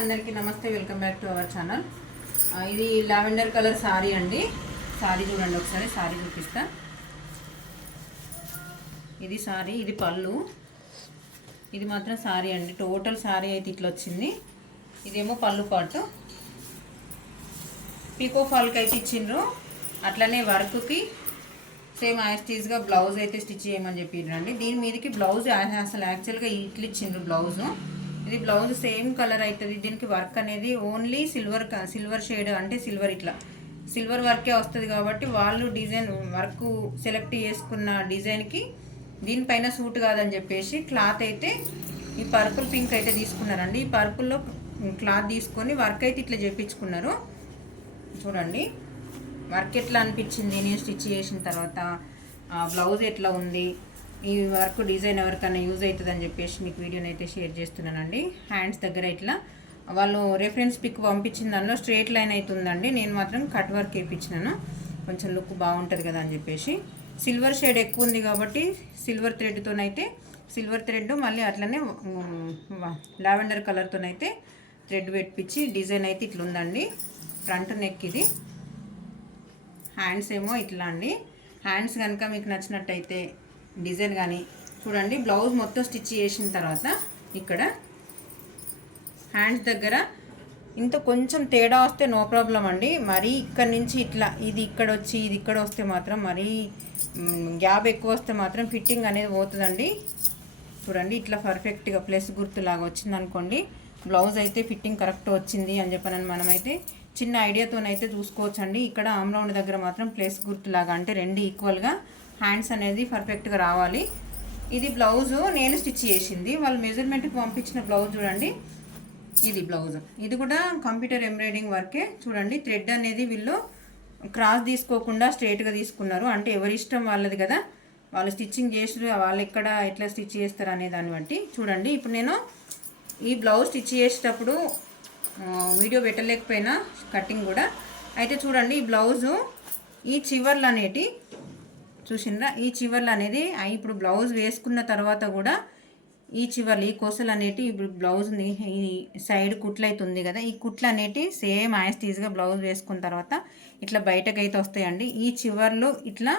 అందరికీ నమస్తే, welcome back to our channel. ఇది లావెండర్ కలర్ సారీ అండి. సారీ చూడండి, ఒకసారి సారీ చూపిస్తా. ఇది సారీ, ఇది పళ్ళు, ఇది మాత్రం సారీ అండి. టోటల్ సారీ అయితే ఇట్లా వచ్చింది. ఇదేమో పళ్ళు పాటు. పీకో ఫాల్కి అయితే ఇచ్చిండ్రు, అట్లనే వర్క్కి సేమ్ యాస్టీజ్గా బ్లౌజ్ అయితే స్టిచ్ చేయమని చెప్పిరండి. దీని మీదకి బ్లౌజ్ అసలు యాక్చువల్గా ఇట్లా ఇచ్చిండ్రు బ్లౌజు. ఇది బ్లౌజ్ సేమ్ కలర్ అవుతుంది. దీనికి వర్క్ అనేది ఓన్లీ సిల్వర్ షేడ్, అంటే సిల్వర్ ఇట్లా సిల్వర్ వర్కే వస్తుంది కాబట్టి వాళ్ళు డిజైన్ వర్క్ సెలెక్ట్ చేసుకున్న డిజైన్కి దీనిపైన సూట్ కాదని చెప్పేసి క్లాత్ అయితే ఈ పర్పుల్ పింక్ అయితే తీసుకున్నారండి. ఈ పర్పుల్లో క్లాత్ తీసుకొని వర్క్ అయితే ఇట్లా చేయించుకున్నారు. చూడండి వర్క్ ఎట్లా అనిపించింది నేను స్టిచ్ చేసిన తర్వాత, బ్లౌజ్ ఎట్లా ఉంది, ఈ వర్క్ డిజైన్ ఎవరికైనా యూజ్ అవుతుందని చెప్పేసి మీకు వీడియోని అయితే షేర్ చేస్తున్నానండి. హ్యాండ్స్ దగ్గర ఇట్లా వాళ్ళు రెఫరెన్స్ పిక్ పంపించిన దానిలో స్ట్రేట్ లైన్ అవుతుందండి. నేను మాత్రం కట్ వర్క్ వేయించినాను, కొంచెం లుక్ బాగుంటుంది కదా అని చెప్పేసి. సిల్వర్ షేడ్ ఎక్కువ ఉంది కాబట్టి సిల్వర్ థ్రెడ్తోనైతే సిల్వర్ థ్రెడ్, మళ్ళీ అట్లనే లావెండర్ కలర్తోనైతే థ్రెడ్ పెట్టించి డిజైన్ అయితే ఇట్లా ఉందండి. ఫ్రంట్ నెక్ ఇది. హ్యాండ్స్ ఏమో ఇట్లా అండి. హ్యాండ్స్ కనుక మీకు నచ్చినట్టయితే డిజైన్ కానీ చూడండి. బ్లౌజ్ మొత్తం స్టిచ్ చేసిన తర్వాత ఇక్కడ హ్యాండ్స్ దగ్గర ఇంత కొంచెం తేడా వస్తే నో ప్రాబ్లం అండి. మరీ ఇక్కడ నుంచి ఇట్లా ఇది ఇక్కడ వచ్చి ఇది ఇక్కడ వస్తే మాత్రం, మరీ గ్యాప్ ఎక్కువ వస్తే మాత్రం ఫిట్టింగ్ అనేది పోతుందండి. చూడండి ఇట్లా పర్ఫెక్ట్గా ప్లస్ గుర్తులాగా వచ్చింది అనుకోండి, బ్లౌజ్ అయితే ఫిట్టింగ్ కరెక్ట్ వచ్చింది అని చెప్పనని మనమైతే చిన్న ఐడియాతోనైతే చూసుకోవచ్చండి. ఇక్కడ ఆమ్ రౌండ్ దగ్గర మాత్రం ప్లస్ గుర్తులాగా, అంటే రెండు ఈక్వల్గా హ్యాండ్స్ అనేది పర్ఫెక్ట్గా రావాలి. ఇది బ్లౌజు నేను స్టిచ్ చేసింది, వాళ్ళు మెజర్మెంట్కి పంపించిన బ్లౌజ్ చూడండి. ఇది బ్లౌజ్, ఇది కూడా కంప్యూటర్ ఎంబ్రాయిడింగ్ వర్కే. చూడండి థ్రెడ్ అనేది వీళ్ళు క్రాస్ తీసుకోకుండా స్ట్రైట్గా తీసుకున్నారు. అంటే ఎవరి ఇష్టం వాళ్ళది కదా, వాళ్ళు స్టిచ్చింగ్ చేసి వాళ్ళు ఎక్కడ ఎట్లా స్టిచ్ చేస్తారు అనే దాన్ని బట్టి. చూడండి ఇప్పుడు నేను ఈ బ్లౌజ్ స్టిచ్ చేసేటప్పుడు వీడియో పెట్టలేకపోయినా కటింగ్ కూడా అయితే చూడండి. ఈ బ్లౌజు ఈ చివర్లు అనేటి చూసిండ్రా, ఈ చివర్లు అనేది ఇప్పుడు బ్లౌజ్ వేసుకున్న తర్వాత కూడా ఈ చివర్లు ఈ కొసలు అనేటి ఇప్పుడు బ్లౌజ్ని ఈ సైడ్ కుట్లు అయితే ఉంది కదా, ఈ కుట్లు అనేటి సేమ్ యాస్టీజ్గా బ్లౌజ్ వేసుకున్న తర్వాత ఇట్లా బయటకైతే వస్తాయండి. ఈ చివర్లు ఇట్లా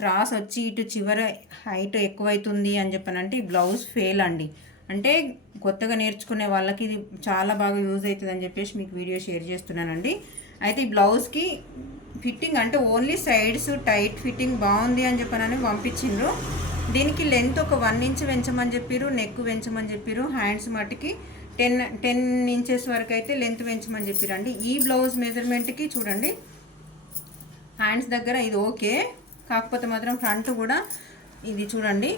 క్రాస్ వచ్చి ఇటు చివర హైట్ ఎక్కువైతుంది అని చెప్పానంటే ఈ బ్లౌజ్ ఫెయిల్ అండి. అంటే కొత్తగా నేర్చుకునే వాళ్ళకి ఇది చాలా బాగా యూజ్ అవుతుంది అని చెప్పేసి మీకు వీడియో షేర్ చేస్తున్నానండి. అయితే ఈ బ్లౌజ్కి ఫిట్టింగ్ అంటే ఓన్లీ సైడ్స్ టైట్ ఫిట్టింగ్ బాగుంది అని చెప్పనని పంపించిండ్రు. దీనికి లెంత్ ఒక 1 ఇంచ్ పెంచమని చెప్పారు, నెక్ పెంచమని చెప్పారు. హ్యాండ్స్ మట్టుకి 10 ఇంచెస్ వరకు అయితే లెంత్ పెంచమని చెప్పారండి. ఈ బ్లౌజ్ మెజర్మెంట్కి చూడండి హ్యాండ్స్ దగ్గర ఇది ఓకే, కాకపోతే మాత్రం ఫ్రంట్ కూడా ఇది చూడండి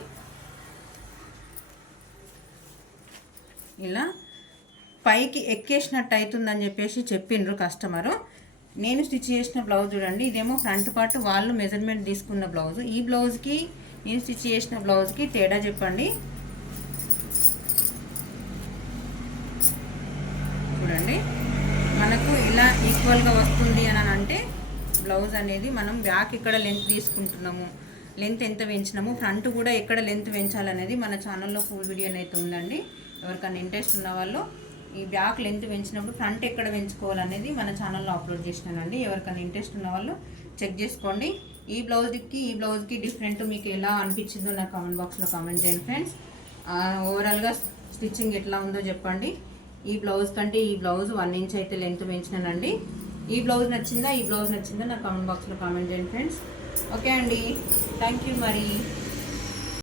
ఇలా పైకి ఎక్కేసినట్టు అవుతుందని చెప్పేసి చెప్పిండ్రు కస్టమరు. నేను స్టిచ్ చేసిన బ్లౌజ్ చూడండి, ఇదేమో ఫ్రంట్ పార్ట్ వాళ్ళు మెజర్మెంట్ తీసుకున్న బ్లౌజ్. ఈ బ్లౌజ్కి నేను స్టిచ్ చేసిన బ్లౌజ్కి తేడా చెప్పండి. చూడండి మనకు ఇలా ఈక్వల్గా వస్తుంది అని అంటే బ్లౌజ్ అనేది మనం బ్యాక్ ఇక్కడ లెంత్ తీసుకుంటున్నాము, లెంత్ ఎంత పెంచినాము, ఫ్రంట్ కూడా ఎక్కడ లెంత్ పెంచాలనేది మన ఛానల్లో ఫుల్ వీడియో అయితే ఉందండి. ఎవరికైనా ఇంట్రెస్ట్ ఉన్న వాళ్ళు ఈ బ్యాక్ లెంత్ పెంచినప్పుడు ఫ్రంట్ ఎక్కడ పెంచుకోవాలనేది మన ఛానల్లో అప్లోడ్ చేసినానండి. ఎవరికైనా ఇంట్రెస్ట్ ఉన్న వాళ్ళు చెక్ చేసుకోండి. ఈ బ్లౌజ్కి డిఫరెంట్ మీకు ఎలా అనిపించిందో నాకు కామెంట్ బాక్స్లో కామెంట్ చేయండి ఫ్రెండ్స్. ఓవరాల్గా స్టిచ్చింగ్ ఎట్లా ఉందో చెప్పండి. ఈ బ్లౌజ్ కంటే ఈ బ్లౌజ్ 1 ఇంచ్ అయితే లెంత్ పెంచినానండి. ఈ బ్లౌజ్ నచ్చిందా నాకు కామెంట్ బాక్స్లో కామెంట్ చేయండి ఫ్రెండ్స్. ఓకే అండి, థ్యాంక్ యూ మరి.